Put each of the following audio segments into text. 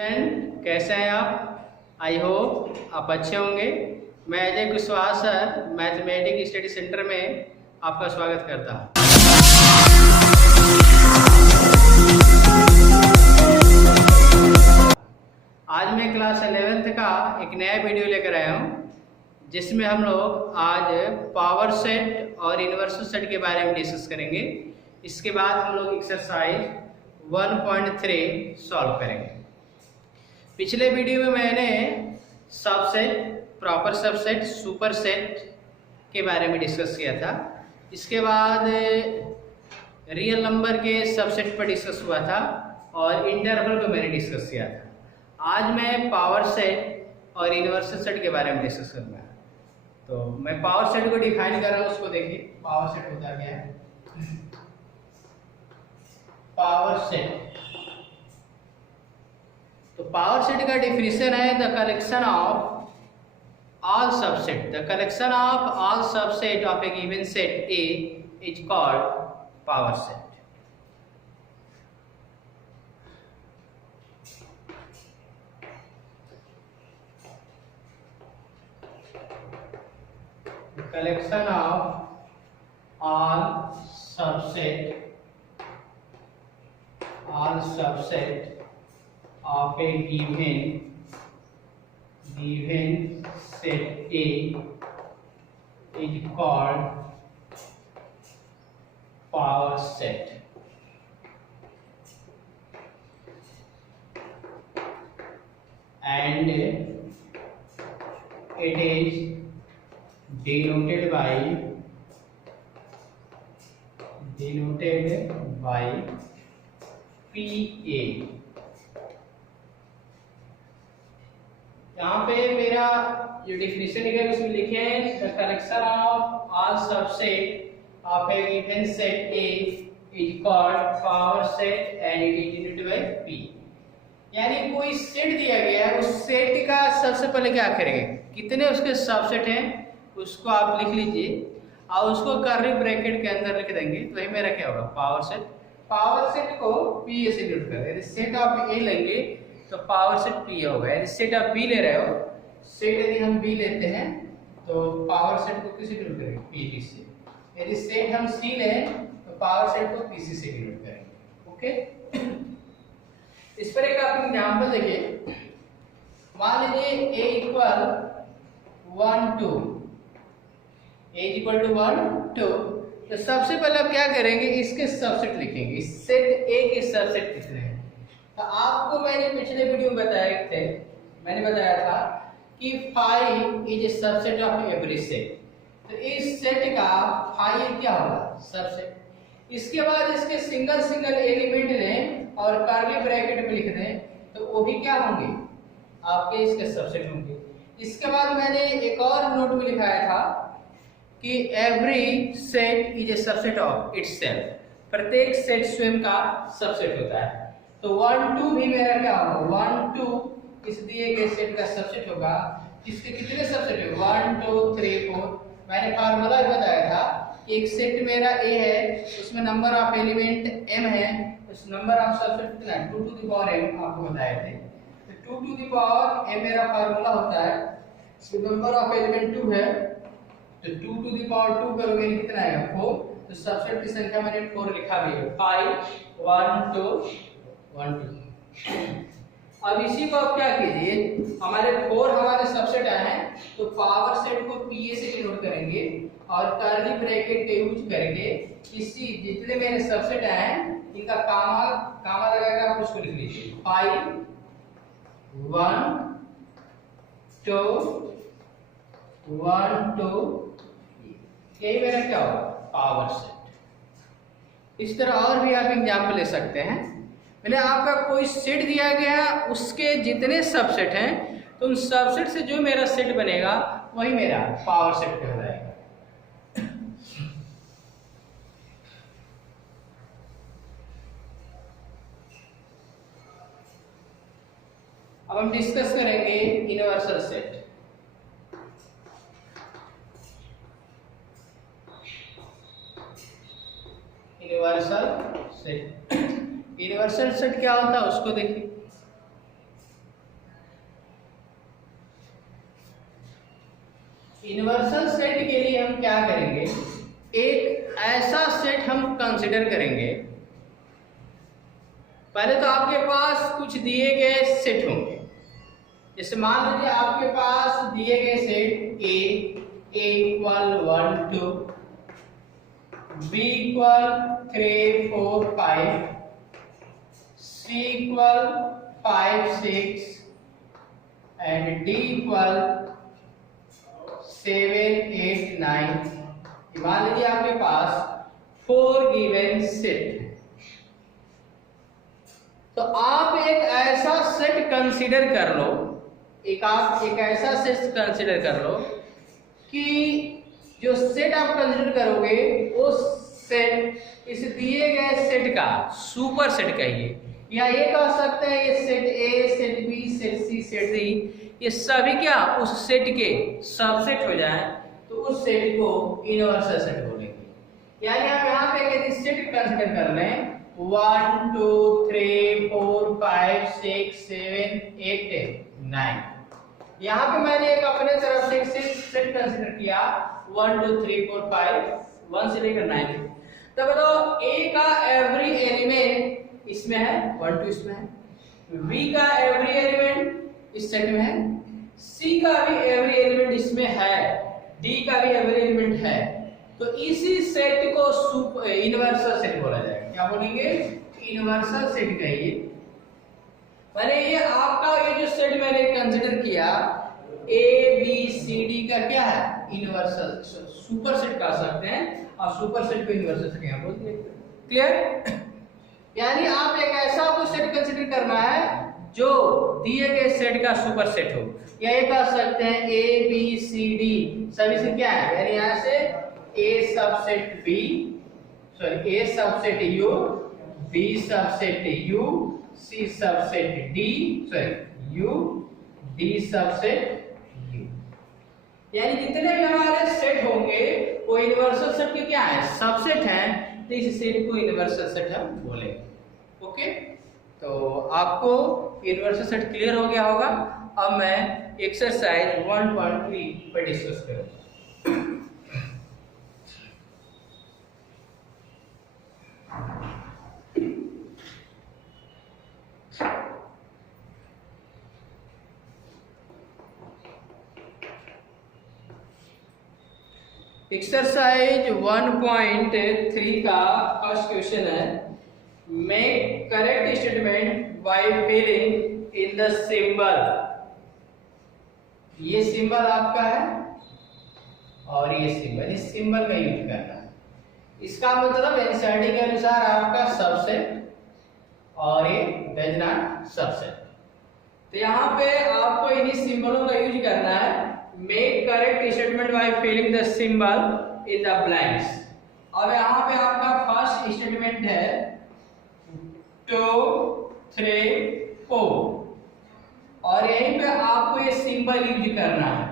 Student कैसे हैं आप? आई होप आप अच्छे होंगे। मैं Ajay Kushwaha sir mathematics study centre में आपका स्वागत करता हूँ। आज मैं क्लास 11th का एक नया वीडियो लेकर आया हूँ, जिसमें हम लोग आज पावर सेट और यूनिवर्सल सेट के बारे में डिस्कस करेंगे। इसके बाद हम लोग एक्सरसाइज 1.3 सॉल्व करेंगे। पिछले वीडियो में मैंने subset, proper subset, super set के बारे में डिस्कस किया था। इसके बाद रियल नंबर के सबसेट पर डिस्कस हुआ था और इंटरवल को मैंने डिस्कस किया था। आज मैं पावर सेट और यूनिवर्सल सेट के बारे में डिस्कस करूँगा। तो मैं पावर सेट को डिफाइन कर रहा हूँ, उसको देखिए पावर सेट होता क्या है। पावर सेट, तो पावर सेट का डेफिनेशन है the collection of all subset. The collection of all subset of A given set A is called power set. The collection of all subset of a given set A is called power set. And it is denoted by PA। यहाँ पे मेरा जो definition है उसमें लिखे हैं the collection of all subset of A given set A is called power set and it is denoted by P। यानी कोई सेट दिया गया है, उस सेट का सबसे पहले क्या करेंगे, कितने उसके सबसेट हैं उसको आप लिख लीजिए और उसको कर्ली ब्रैकेट के अंदर लिख देंगे, तो वही मेरा क्या होगा, पावर सेट। पावर सेट को P से डिनोट करें। यदि सेट ऑफ ए लेंगे तो पावर सेट P होगा। यदि सेट ऑफ B ले रहे हो, सेट यदि हम B लेते हैं तो पावर सेट को किससे डिनोट करेंगे, P से। यदि सेट हम C लें तो पावर सेट को PC से डिनोट करेंगे। ओके, इस पर एक आप एग्जांपल देखिए। मान लीजिए A equal 1 2, A equal to 1 2, तो सबसे पहले आप क्या करेंगे, इसके सबसेट लिखेंगे। इस सेट A के सबसेट कितने हैं। तो आपको मैंने पिछले वीडियो में मैंने बताया था कि 5 is a subset of every set. तो इस सेट का 5 क्या होगा, सबसेट। इसके बाद इसके सिंगल एलिमेंट लें और कर्ली ब्रैकेट में लिख दें, तो वो भी क्या होंगे, आपके इसके सबसेट होंगे। इसके बाद मैंने एक और नोट में लिखाया था कि every set is a subset of itself. प्रत्येक सेट स्वयं का सबसेट होता है। तो 1 2 भी मेरा क्या होगा, 1 2 इस दिए गए सेट का सबसेट होगा। इसके कितने सबसेट है, 1 2 3 4। मैंने फार्मूला बताया था कि एक सेट मेरा A है, उसमें नंबर ऑफ एलिमेंट m है, उस नंबर ऑफ सबसेट कितना है, 2 टू द पावर m आपको बताए थे। तो 2 टू द पावर m मेरा फार्मूला होता है। इसमें नंबर ऑफ एलिमेंट 2 है, तो 2 टू द पावर 2 करोगे कितना आएगा, 4। तो सबसेट की संख्या मैंने 4 लिखा दी है, 5 1 2 1 2। अब इसी को आप क्या कीजिए, हमारे 4 हमारे सबसेट आए हैं, तो पावर सेट को PA से डिनोट करेंगे और कर्ली ब्रैकेट का यूज करके इसी जितने मेरे सबसेट आए हैं इनका कामा लगाकर आप उसको लिख लीजिए, 5 1 2 1 2। यही मेरा क्या होगा, पावर सेट। इस तरह और भी आप एग्जाम्पल ले सकते हैं। पहले आपका कोई सेट दिया गया, उसके जितने सबसेट हैं, तो उन सबसेट से जो मेरा सेट बनेगा वही मेरा पावर सेट कहलाएगा। अब हम डिस्कस करेंगे यूनिवर्सल सेट। यूनिवर्सल सेट क्या होता है उसको देखिए। यूनिवर्सल सेट के लिए हम क्या करेंगे, एक ऐसा सेट हम कंसिडर करेंगे। पहले तो आपके पास कुछ दिए गए सेट होंगे, जैसे मान लीजिए आपके पास दिए गए set A equal 1 2, B equal 3 4 5, C equal 5 6 and D equal 7 8 9। मान लीजिए आपके पास 4 गिवन सेट। तो आप एक ऐसा सेट कंसीडर कर लो, आप एक ऐसा सेट कंसीडर कर लो कि जो सेट आप कंसीडर करोगे वो सेट इस दिए गए सेट का सुपर सेट कहिए, या ये कह सकते हैं ये set A, set B, set C, set D, ये सभी क्या उस सेट के सबसेट हो जाए तो उस सेट को यूनिवर्सल सेट बोलेंगे। यानी हम यहाँ पे यदि सेट कंसीडर कर लें 1 2 3 4 5 6 7 8 9, यहाँ पे मैंने एक अपने तरफ से एक सेट कंसीडर किया 1 2 3 4 5 1 से लेकर 9। तो बताओ ए का एवरी एलिमेंट इसमें है, 1 2 इसमें है, बी का एवरी एलिमेंट इस सेट में है, सी का भी एवरी एलिमेंट इसमें है, डी का भी एवरी एलिमेंट है। तो इसी सेट को यूनिवर्सल सेट बोला जाएगा। क्या बोलेंगे? यूनिवर्सल सेट कहिए। मैंने ये आपका ये जो सेट मैंने कंसीडर किया ए बी सी डी का क्या है, यूनिवर्सल सुपर सेट कह सकते हैं, और सुपर सेट को यूनिवर्सल सेट यहाँ बोलते हैं। क्लियर? यानी आप एक ऐसा कोई सेट कंसीडर करना है जो दिए गए सेट का सुपर सेट हो, या ये कह सकते हैं ए बी सी डी सभी से क्या है, यानी यहाँ से A subset B, sorry A subset U, B subset U, C subset D, sorry U, D subset U. यानी जितने भी हमारे सेट होंगे वो यूनिवर्सल सेट के क्या है, सबसेट हैं, तो इस सेट को यूनिवर्सल सेट हम बोलेंगे। ओके, तो आपको यूनिवर्सल सेट क्लियर हो गया होगा। अब मैं एक्सरसाइज 1.3 पर डिस्कस करूंगा। एक्सरसाइज 1.3 का फर्स्ट क्वेश्चन है, make correct statement by filling in the symbol. ये सिंबल आपका है और ये सिंबल, इस सिंबल का यूज करना है। इसका मतलब एनसीईआरटी के अनुसार आपका सबसेट और ये डज नॉट सबसेट। तो यहाँ पे आपको इन्हीं सिंबलों का यूज करना है। Make correct statement by filling the symbol in the blanks. अब यहाँ पे आपका फर्स्ट स्टेटमेंट है 2 3 4, और यहीं पे आपको ये सिंबल यूज करना है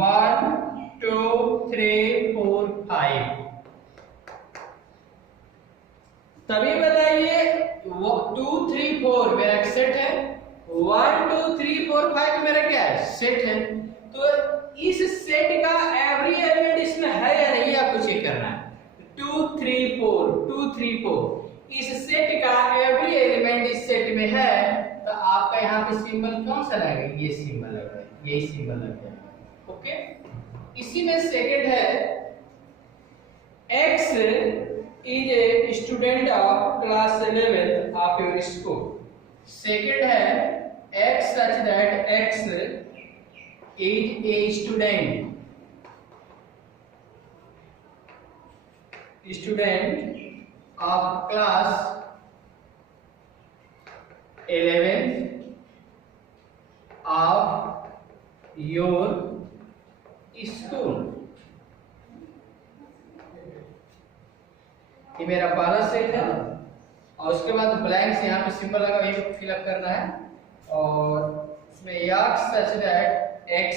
1 2 3 4 5। तभी बताइए 2 3 4 मेरा एक सेट है, 1 2 3 4 5 मेरा क्या है, सेट है। तो इस सेट का एवरी एलिमेंट इसमें है या नहीं, आपको चेक करना है। 2 3 4 2 3 4 इस सेट का एवरी एलिमेंट इस सेट में है, तो आपका यहाँ पे सिंबल कौन सा लगेगा, ये सिंबल लगेगा, यही सिंबल लगेगा। ओके, इसी में सेकंड है x is a student of class 11 of your school। Second है x such that x is a student of class 11 of your school। ये मेरा पहला सेट है, और उसके बाद ब्लैंक्स यहाँ पे सिंबल लगा ये फिलअप करना है, और इसमें x such that x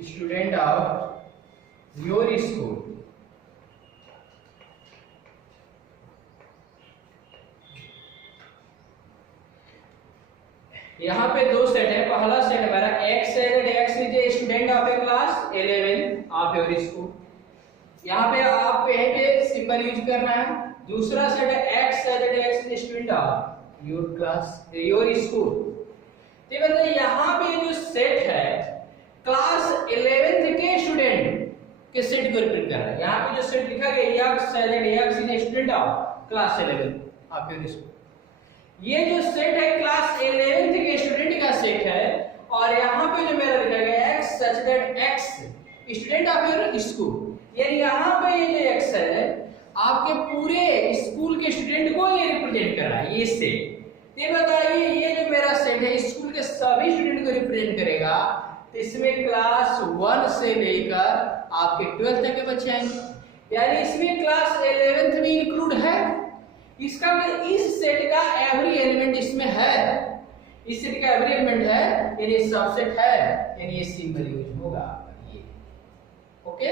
student of your school। यहाँ पे दो सेट है। पहला सेट हमारा x है, that x is a student of A class 11 of your school. यहाँ पे आपको यहीं पे सिंबल यूज करना है। दूसरा सेट है x है, that x is a student of your class your school. तो बताइए यहाँ पे जो सेट है क्लास 11th के स्टूडेंट के सेट को रिप्रेजेंट कर रहा है। यहाँ पे जो सेट लिखा गया x है, that x is a student of class 11 of your school. ये जो सेट है क्लास 11th के स्टूडेंट का सेट है। और यहाँ पे जो मेरा लिखा गया x such that x student of your school, यानी यहाँ पे ये जो x है आपके पूरे स्कूल के स्टूडेंट को ये रिप्रेजेंट कर रहा है ये सेट। ये बताइए ये जो मेरा सेट है स्कूल के सभी स्टूडेंट को रिप्रेजेंट करेगा। तो इसमें क्लास 1 से लेकर आपके 12th तक के बच्चे आएंगे, यानी इसमें क्लास 11th भी इंक्लूड है। इसका इस सेट का एवरी एलिमेंट इसमें है, इस सेट का एवरी एलिमेंट है, यानी सबसेट है, यानी ये सिंबल यूज होगा ये। ओके,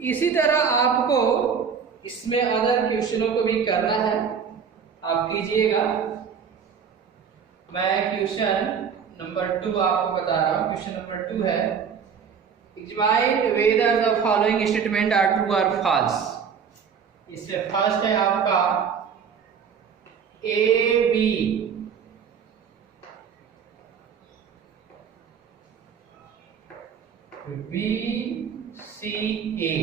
इसी तरह आपको इसमें अदर क्वेश्चनों को भी करना है, आप कीजिएगा। मैं क्वेश्चन नंबर 2 आपको बता रहा हूं। क्वेश्चन नंबर 2 है examine whether the following statement are true और फॉल्स। इसमें फर्स्ट है आपका A B C A,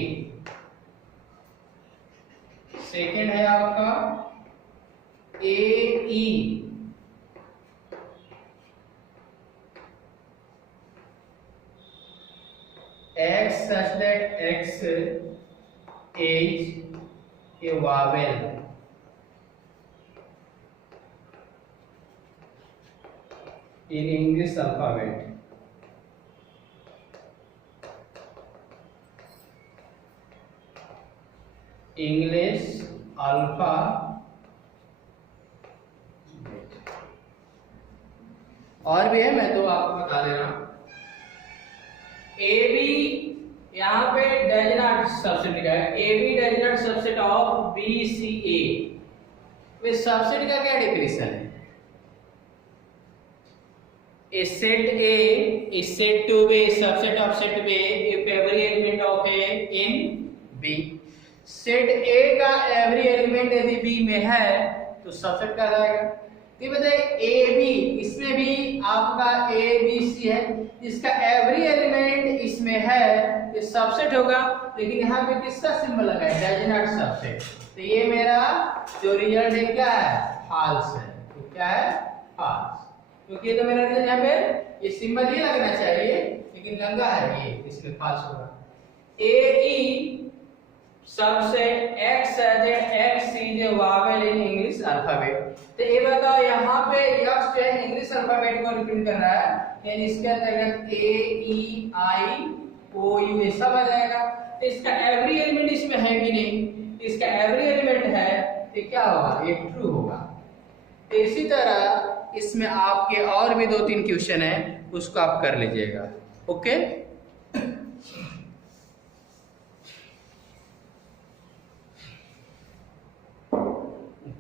second है आपका ए ई x such that x is a vowel in English alphabet. English alphabet। और भी है, मैं तो आपको बता दे रहा हूं। ए बी यहाँ पे डज नॉट सबसेट लिखा है, A B does not subset of B C A. वे सबसेट का क्या डेफिनेशन है? A set A is said to be a subset of set B if every element of A in B। Set A का every element यदि B में है तो subset कहलाएगा। तो बताइए ए बी, इसमें भी आपका ए बी सी है, इसका एवरी एलिमेंट इसमें है तो सबसेट होगा। लेकिन यहाँ पे किसका सिंबल लगा है? Does not subset. तो ये मेरा जो रिजल्ट है क्या है? फॉल्स है। तो क्या है? फॉल्स, क्योंकि तो मेरा रिजल्ट यहाँ पे ये सिंबल ही लगना चाहिए लेकिन लंगा है ये, इसलिए फॉल्स होगा। A E subset x is a vowel in English alphabet। तो ये बताओ यहाँ पे x जो है इंग्लिश अल्फाबेट को रिप्रेजेंट कर रहा है, यानी इसके अंतर्गत a e i o u ये सब आ जाएगा। तो इसका एवरी एलिमेंट इसमें है कि नहीं? इसका एवरी एलिमेंट है तो क्या होगा? ये ट्रू होगा। तो इसी तरह इसमें आपके और भी 2-3 क्वेश्चन है, उसको आप कर लीजिएगा। ओके,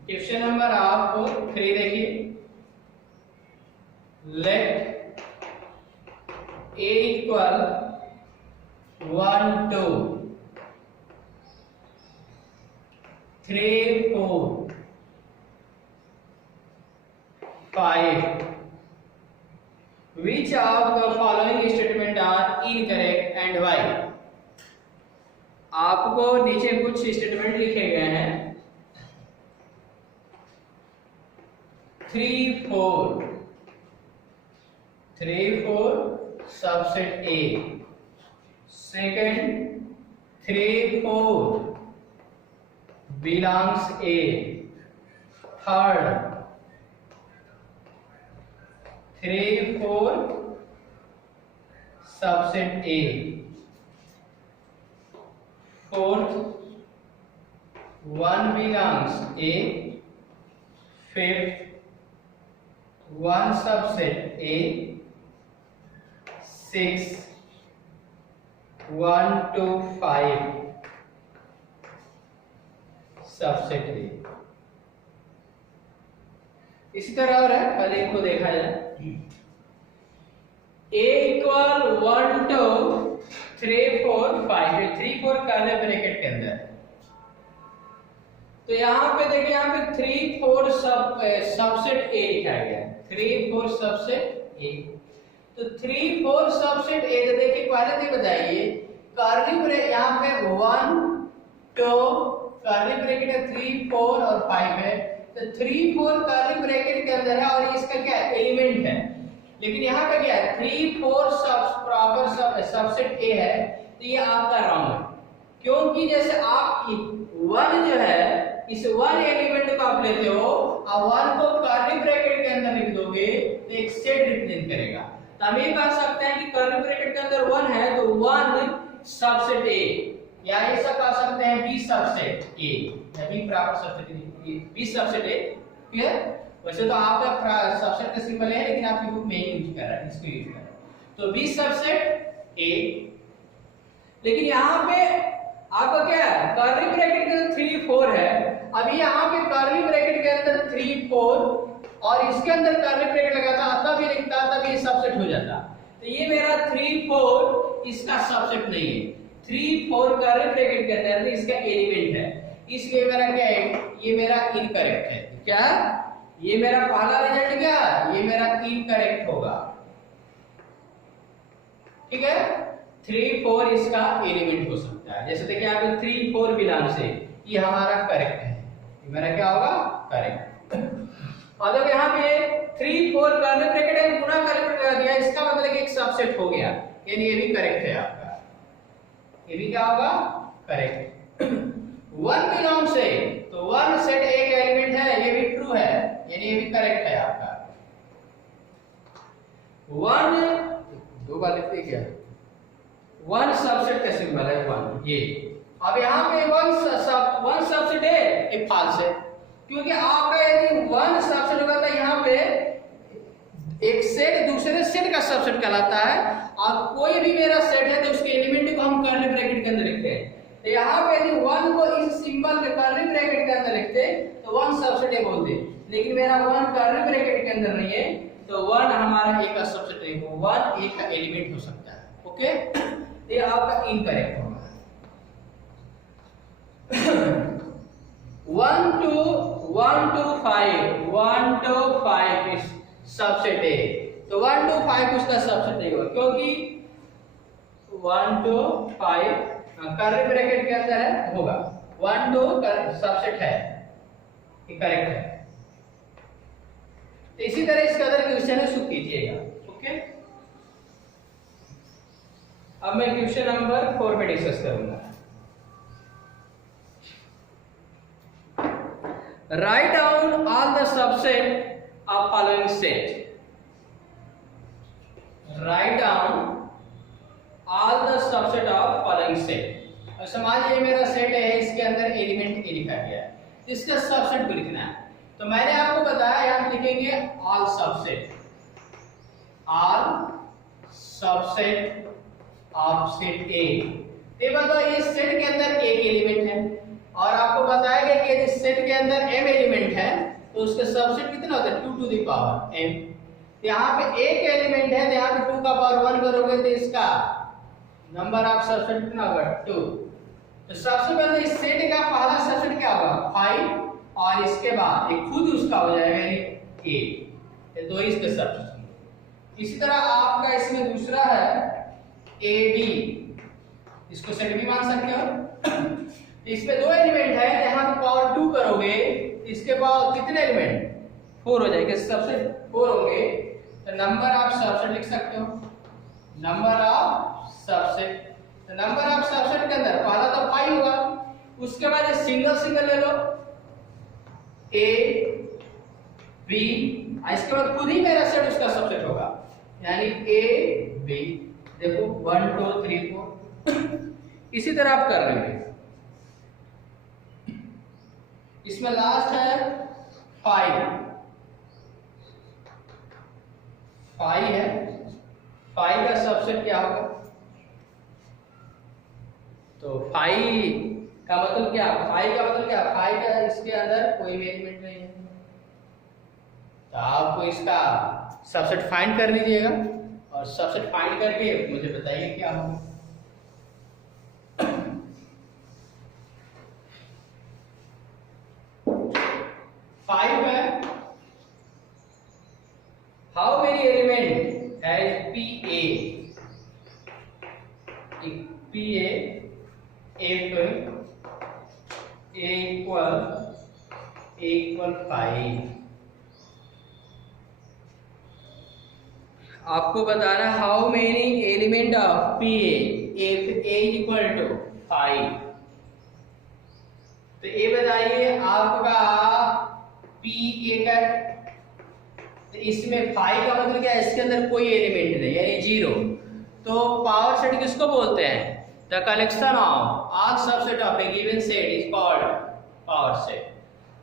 क्वेश्चन नंबर आप 3 देखिए। Let a equal 1 2 3 4 5 which of the following statement are incorrect and why। आपको नीचे कुछ स्टेटमेंट लिखे गए हैं 3 4 subset A, second 3 4 belongs A, third 3 4 subset A, fourth 1 belongs A, fifth 1 subset A, 6 1 to 5 subset A. इसी तरह और है, पहले इनको देखा जाए। A equal 1 to 3 4 5, 3 4 curly bracket के अंदर। तो यहाँ पे देखिए, यहाँ पे 3 4 सबसेट ए लिखा गया है, 3 4 सबसेट ए। तो 3 4 सबसेट ए, तो देखिए पहले तो बताइए कर्ली ब्रैकेट, यहाँ पे 1 2 कर्ली ब्रैकेट है, 3 4 और 5 है। तो 3 4 कर्ली ब्रैकेट के अंदर है और इसका क्या एलिमेंट है। लेकिन यहाँ पे क्या है, 3 4 प्रॉपर सबसेट ए है, तो ये आपका रॉन्ग है। क्योंकि जैसे आप 1 जो है, इस 1 एलिमेंट को आप लेते हो और 1 को कर्ली ब्रैकेट के अंदर लिख दोगे तो एक सेट रिप्रेजेंट करेगा। तो हम ये कह सकते हैं कि कर्ली ब्रैकेट के अंदर 1 है तो 1 सबसेट ए, या ऐसा कह सकते हैं बी सबसेट ए, या B proper subset A, B subset A. Clear? वैसे तो आपका सबसेट का सिंबल है, लेकिन आपकी बुक में ही यूज कर रहा है, इसको यूज कर रहा है। तो बी सबसेट ए। लेकिन यहाँ पे आपका क्या है, कर्ली ब्रैकेट के अंदर 3 4 है। अभी यहाँ पे कर्ली ब्रैकेट के अंदर 3 4 और इसके अंदर कर्ली ब्रैकेट लगाता, तब ये लिखता, तब ये सबसेट हो जाता। तो ये मेरा 3 4 इसका सबसेट नहीं है, 3 4 कर्ली ब्रैकेट के अंदर इसका एलिमेंट है, इसलिए मेरा क्या है, ये मेरा इनकरेक्ट है। क्या ये मेरा पहला रिजल्ट क्या, ये मेरा इनकरेक्ट होगा। ठीक है, 3 4 इसका एलिमेंट हो सकता है। जैसे देखिए यहाँ पे 3 4 बिलोंग से, ये हमारा करेक्ट है, ये मेरा क्या होगा, करेक्ट। और जब यहाँ पे 3 4 कर्ली ब्रैकेट है, गुना कर्ली ब्रैकेट लगा दिया, इसका मतलब कि एक सबसेट हो गया, यानी ये भी करेक्ट है आपका, ये भी क्या होगा, करेक्ट। 1 बिलोंग से, तो 1 सेट एक एलिमेंट है, ये भी ट्रू है, यानी ये भी करेक्ट है आपका। 1 दो बार लिखते क्या, 1 सबसेट का सिंबल है 1 ये। अब यहाँ पे 1 सबसेट है, ये फॉल्स है, क्योंकि आपका यदि 1 सबसेट होगा तो यहाँ पे एक सेट दूसरे सेट का सबसेट कहलाता है, और कोई भी मेरा सेट है तो उसके एलिमेंट को हम कर्ली ब्रैकेट के अंदर लिखते हैं। तो यहाँ पे यदि 1 को इस सिंबल के कर्ली ब्रैकेट के अंदर लिखते तो 1 सबसेट ए बोलते, लेकिन मेरा 1 कर्ली ब्रैकेट के अंदर नहीं है, तो 1 हमारा ए का सबसेट नहीं हो, 1 ए का एलिमेंट हो सकता है। ओके, ये आपका इनकरेक्ट होगा। 1 to 5 इस सबसेट है, तो 1 to 5 उसका सबसेट नहीं होगा, क्योंकि 1 to 5 कर्ली ब्रैकेट के अंदर है, होगा 1 to सबसेट है, ये करेक्ट है। तो इसी तरह इसके अदर क्वेश्चन है, सुख कीजिएगा। ओके, अब मैं क्वेश्चन नंबर 4 पे डिस्कस करूंगा। Write down all the subset of following set. Write down all the subset of following set. और समझ ये मेरा सेट है, इसके अंदर एलिमेंट ए लिखा गया है, इसका सबसेट को लिखना है। तो मैंने आपको बताया यहाँ लिखेंगे all subset, all subset of set ए। ये बताओ ये सेट के अंदर एक एलिमेंट है, और आपको बताया गया कि यदि सेट के अंदर m एलिमेंट है तो उसका सबसेट कितना होता है, 2 to the power m। यहाँ पे एक एलिमेंट है, तो यहाँ पे 2 का पावर 1 करोगे तो इसका नंबर ऑफ सबसेट कितना होगा, 2। तो सबसे पहले इस सेट का पहला सबसेट क्या होगा, 5, और इसके बाद एक खुद उसका हो जाएगा यानी 8, ये दो इसके सबसेट। इसी तरह आपका इसमें दूसरा है ab, इसको सेट भी मान सकते हो। इसमें 2 एलिमेंट है, यहाँ पे पावर 2 करोगे इसके बाद कितने एलिमेंट, 4 हो जाएंगे, सबसेट 4 होंगे, तो नंबर ऑफ सबसेट लिख सकते हो, नंबर ऑफ सबसेट। तो नंबर ऑफ सबसेट के अंदर पहला तो 5 होगा, उसके बाद सिंगल सिंगल ले लो, a b, इसके बाद खुद ही मेरा सेट उसका सबसेट होगा, यानी a b। देखो 1 2 3 4 इसी तरह आप कर लेंगे। इसमें लास्ट है 5 है, 5 का सबसेट क्या होगा, सो फाइव का मतलब क्या, फाइव का मतलब क्या, फाइव का इसके अंदर कोई भी एलिमेंट नहीं है। तो आपको इसका सबसेट फाइंड कर लीजिएगा और सबसेट फाइंड करके मुझे बताइए क्या होगा। फाइव है, how many element has P A if a equal 5। आपको बताना how many element of P if a equal to 5। तो ये बताइए आपका पी ए का, तो इसमें 5 का मतलब क्या है, इसके अंदर कोई एलिमेंट नहीं यानी 0। तो पावर सेट किसको बोलते हैं, the collection of all subset of A given set is called power set.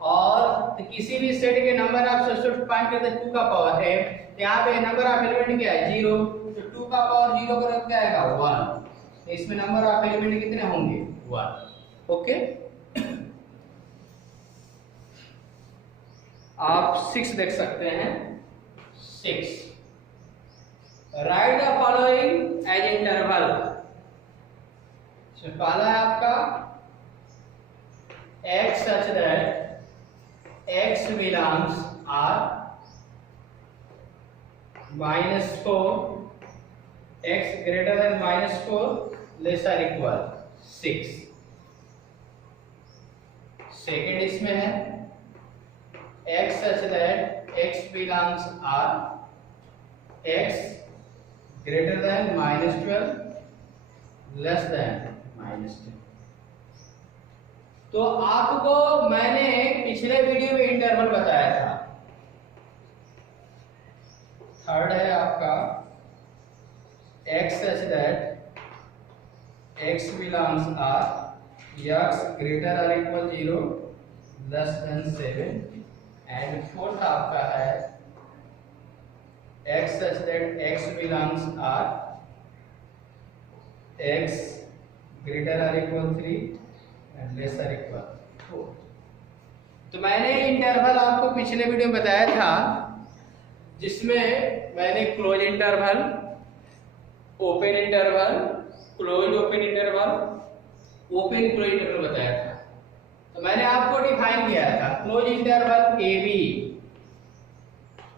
और तो किसी भी सेट के नंबर ऑफ सबसेट फाइंड करते हैं 2 का पावर है, यहाँ पे नंबर ऑफ एलिमेंट क्या है 0, तो 2 का पावर 0 का क्या आएगा 1। तो इसमें नंबर ऑफ एलिमेंट कितने होंगे 1। ओके, आप 6 देख सकते हैं। 6 write the following as interval. पहला है आपका x such that x belongs R -4, x greater than -4 less or equal 6। Second इसमें है x such that x belongs R, x greater than -12 less than -10। तो आपको मैंने पिछले वीडियो में इंटरवल बताया था। थर्ड है आपका x such that x belongs R, x greater or equal 0 less than 7। And fourth आपका है x such that x belongs R, x greater or equal 3 and less or equal 4। तो मैंने interval आपको पिछले वीडियो में बताया था, जिसमें मैंने close interval, open interval, close open interval, open close interval बताया था। तो मैंने आपको डिफाइन किया था close interval A B,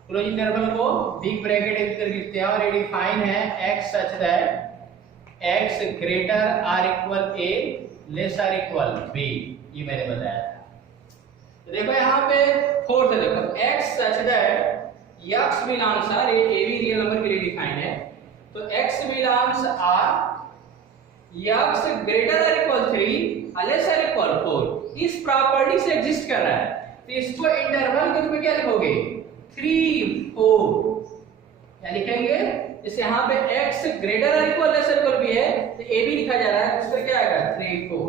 close interval को बिग ब्रैकेट के भीतर लिखते हैं और ये डिफाइन है x such that x greater or equal a less or equal b, ये मैंने बताया था। तो देखो यहाँ पे फोर्थ है, देखो x such that x belongs R, ये a b रियल नंबर के लिए डिफाइन है। तो x belongs R, x greater or equal 3 less or equal 4 इस प्रॉपर्टी से एग्जिस्ट कर रहा है। तो इसको इंटरवल के रूप में क्या लिखोगे 3 4 क्या लिखेंगे, जैसे यहाँ पे x ग्रेटर और इक्वल लेस इक्वल भी है तो a भी लिखा जा रहा है, उस पर क्या आएगा 3 4।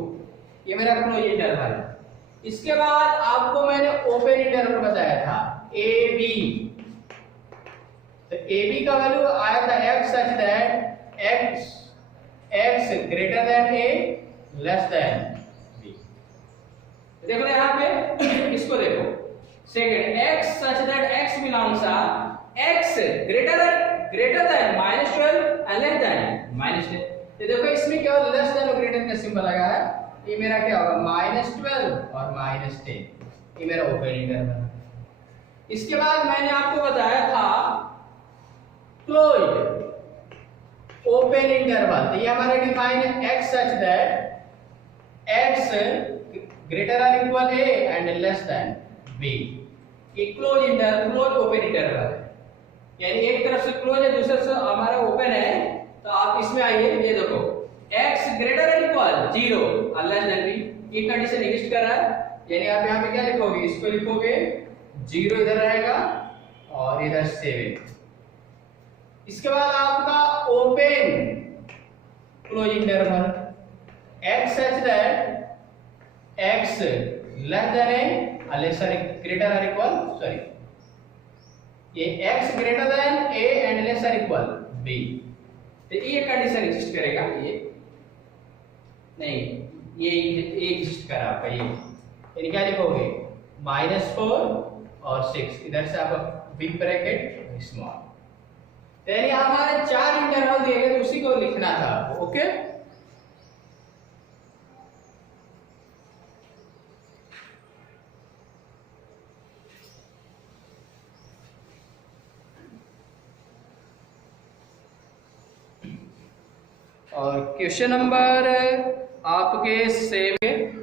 ये मेरा क्लोज इंटरवल है। इसके बाद आपको मैंने ओपन इंटरवल बताया था a b। तो a b का वैल्यू आया था x such that x greater than a less than b। देखो यहाँ पे इसको देखो, second x such that x belongs to x greater than -12 and less than -10। तो देखो इसमें केवल लेस देन और ग्रेटर का सिंबल लगा है, ये मेरा क्या होगा -12 और -10, ये मेरा ओपन इंटरवल है। इसके बाद मैंने आपको बताया था क्लोज्ड ओपन इंटरवल। तो ये हमारा डिफाइन है x such that x greater or equal a and less than b। ये close interval, close open interval है, यानी एक तरफ से क्लोज है दूसरी से हमारा ओपन है। तो आप इसमें आइए, ये देखो x ग्रेटर और इक्वल 0 और लेस देन b, ये कंडीशन एग्जिस्ट कर रहा है, यानी आप यहाँ पे क्या लिखोगे, इसको लिखोगे 0 इधर रहेगा और इधर 7। इसके बाद आपका open close interval x such that x less than a less greater और इक्वल, सॉरी ये x greater than a and less और इक्वल b। तो ये कंडीशन एग्जिस्ट करेगा। ये नहीं, ये एग्जिस्ट करा आपका ये, यानी क्या लिखोगे -4 और 6, इधर से आप बिग ब्रैकेट स्मॉल, यानी हमारे 4 इंटरवल दिए गए, उसी को लिखना था आपको। ओके, और क्वेश्चन नंबर आपके 7